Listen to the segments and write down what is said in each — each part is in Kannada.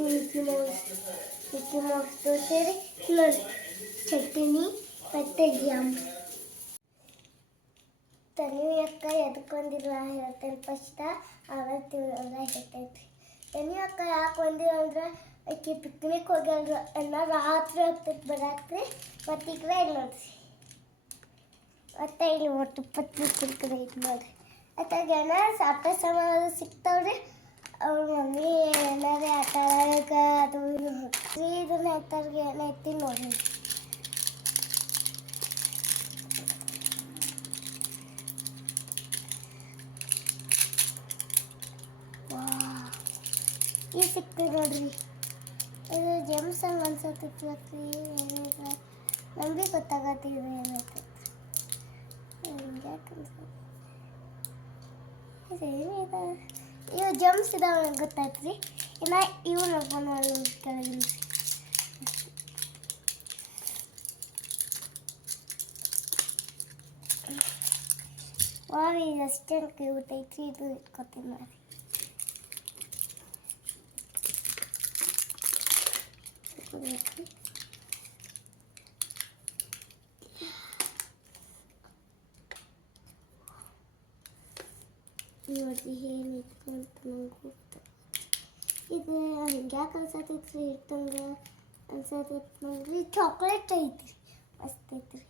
ಮಿಕ್ಕಿ ಮೌಸ್ದು ಸೇರಿ ನೋಡಿ ಚಟ್ನಿ ಮತ್ತು ಜಾಮ್. ತನು ಅಕ್ಕ ಎದಕ್ಕೆ ಬಂದಿಲ್ಲ ಹೇಳ್ತೇನೆ ಫಸ್ಟ್, ಆವತ್ತು ಎಲ್ಲ ಹೇಳ್ತೈತಿ. ತನು ಅಕ್ಕ ಯಾಕೆ ಬಂದಿಲ್ಲ ಅಂದ್ರೆ ಆಕೆ ಪಿಕ್ನಿಕ್ ಹೋಗ್ಯಾಳ್ರಿ, ಎಲ್ಲ ರಾತ್ರಿ ಆಗ್ತೈತಿ ಬರಾತ್ರಿ. ಮತ್ತು ಈಗ ಇಲ್ಲಿ ನೋಡ್ರಿ, ಮತ್ತು ಇಲ್ಲಿ ಒಟ್ಟು ಪತ್ರಿ ಕುರ್ಕುರೆ ಐತಿ ನೋಡ್ರಿ. ಅತ್ತಾಗೇನ ಸಾಪ ಸಾಮಾನು ಸಿಗ್ತಾವ್ರಿ. ಅವ್ರ ಮಮ್ಮಿ ಏನಾರೇ ಆಟ ಆಡೋಕೆ ಅದು ಇದನ್ನ ಎತ್ತರ್ಗೆ ಏನೈತಿ ನೋಡ್ರಿ. ಈ ಸಿಕ್ತು ನೋಡ್ರಿ, ಇದು ಜೆಮ್ಸ್ ಹಂಗೆ ಅನ್ಸತ್ತೈತಿ. ಏನಿಲ್ಲ ನಮಗೆ ಗೊತ್ತಾಗತ್ತಿದೆ ಏನೈತಿ ಹಿಂಗ್ಯಾಕೆ ಏನಿದೆ. ಇವು ಜಮ್ಸ್ ಇದಾವೆ ಗೊತ್ತಾಯ್ತು. ಇನ್ನು ಇವು ನೋಡ್ಕೊಂಡು ಕೆಳಗಿನ ವಾವಿ ಅಷ್ಟೇ ಕ್ಯೂಟ್ ಐತಿ. ಇದು ಇಟ್ಕೊತೀನಿ ಮಾಡಿ. ನೋಡ್ರಿ ಏನು ಇಟ್ಕೊಂತ ನಂಗೆ ಇದು ಹಿಂಗೆ ಯಾಕೆ ಅನ್ಸತೈತ್ರಿ ಇಟ್ಟಂಗೆ ಅನ್ಸತೈತಿ ನೋಡ್ರಿ. ಚಾಕ್ಲೇಟ್ ಐತ್ರಿ, ಮಸ್ತ್ ಐತ್ರಿ.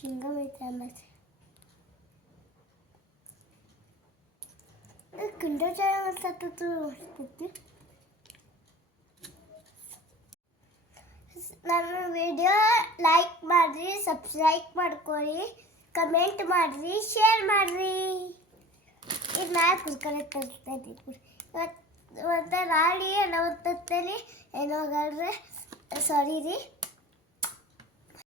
ಚಿಂಗಮ್ ಐತೆ ಆಮೇಲೆ ಕಿಂಡರ್ ಜಾಯ್ ಅನ್ಸತ್ತೈತಿ ಮಸ್ತೈತಿ. ನನ್ನ ವಿಡಿಯೋ ಲೈಕ್ ಮಾಡಿರಿ, ಸಬ್ಸ್ಕ್ರೈಬ್ ಮಾಡ್ಕೊಳ್ಳಿ, ಕಮೆಂಟ್ ಮಾಡಿರಿ, ಶೇರ್ ಮಾಡಿರಿ. ಈಗ ನಾನು ಕುರ್ಕರೆ ತರ್ತಾ ಇದ್ದೀನಿ. ಇವತ್ತು ನಾಳೆ ಎಲ್ಲ ಓದ್ತೇನೆ ಏನೋಗಾದ್ರೆ ಸಾರಿ ರೀ.